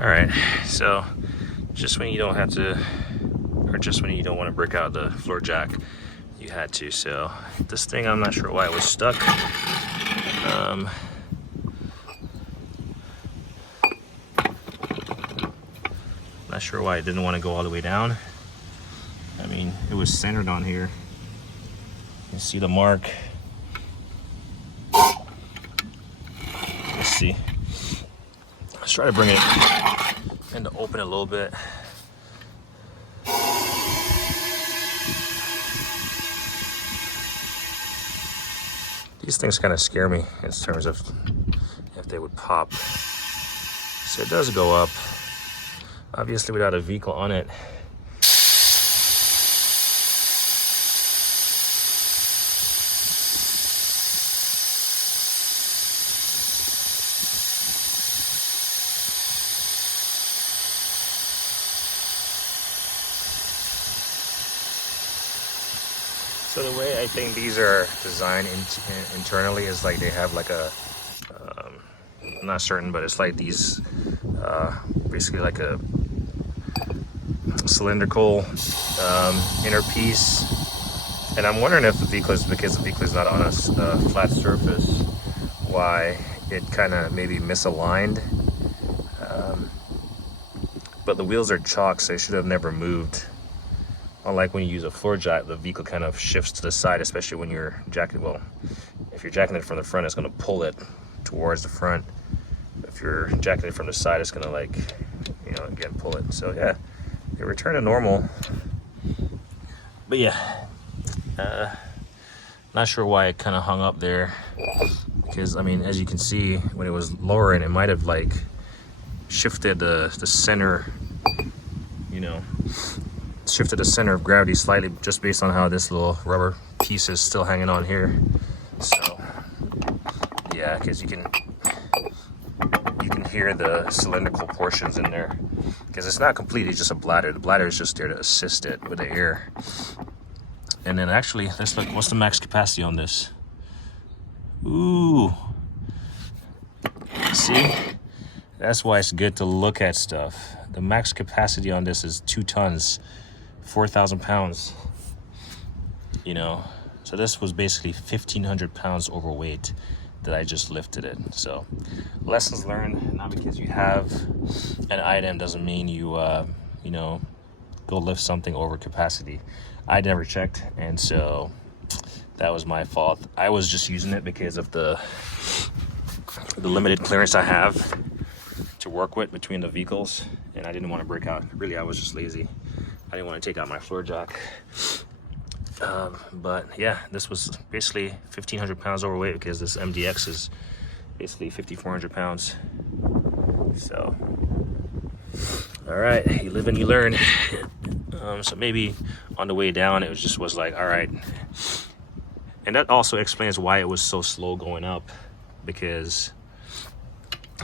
All right, so just when you don't have to, or just when you don't want to break out the floor jack, you had to. So this thing, I'm not sure why it was stuck. Not sure why it didn't want to go all the way down. I mean, it was centered on here. You can see the mark. Let's see. Let's try to bring it in to open it a little bit. These things kind of scare me in terms of if they would pop. So it does go up, obviously without a vehicle on it. So the way I think these are designed internally is like they have like a, I'm not certain, but it's like these, basically like a cylindrical inner piece. And I'm wondering if the vehicle is, because the vehicle is not on a flat surface, why it kind of maybe misaligned. But the wheels are chalk, so they should have never moved. Unlike when you use a floor jack, the vehicle kind of shifts to the side, especially when you're jacking. Well, if you're jacking it from the front, it's going to pull it towards the front. If you're jacking it from the side, it's going to, like, you know, again, pull it. So yeah, it returned to normal. But yeah, not sure why it kind of hung up there, because I mean, as you can see, when it was lowering, it might have like shifted the center, you know, shifted the center of gravity slightly, just based on how this little rubber piece is still hanging on here. So yeah, because you can hear the cylindrical portions in there, because it's not complete, it's just a bladder. The bladder is just there to assist it with the air. And then actually, let's look, what's the max capacity on this? Ooh, see, that's why it's good to look at stuff. The max capacity on this is 2 tons, 4,000 pounds, you know. So this was basically 1,500 pounds overweight that I just lifted it. So lessons learned, not because you have an item doesn't mean you, you know, go lift something over capacity. I never checked, and so that was my fault. I was just using it because of the limited clearance I have to work with between the vehicles, and I didn't want to break out. Really, I was just lazy. I didn't want to take out my floor jack. But yeah, this was basically 1,500 pounds overweight, because this MDX is basically 5,400 pounds. So, all right, you live and you learn. So maybe on the way down, it was like, all right. And that also explains why it was so slow going up, because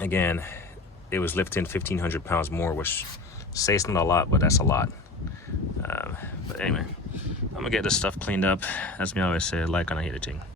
again, it was lifting 1,500 pounds more, which says not a lot, but that's a lot. But anyway, I'm gonna get this stuff cleaned up. As me always say, like and I hate it.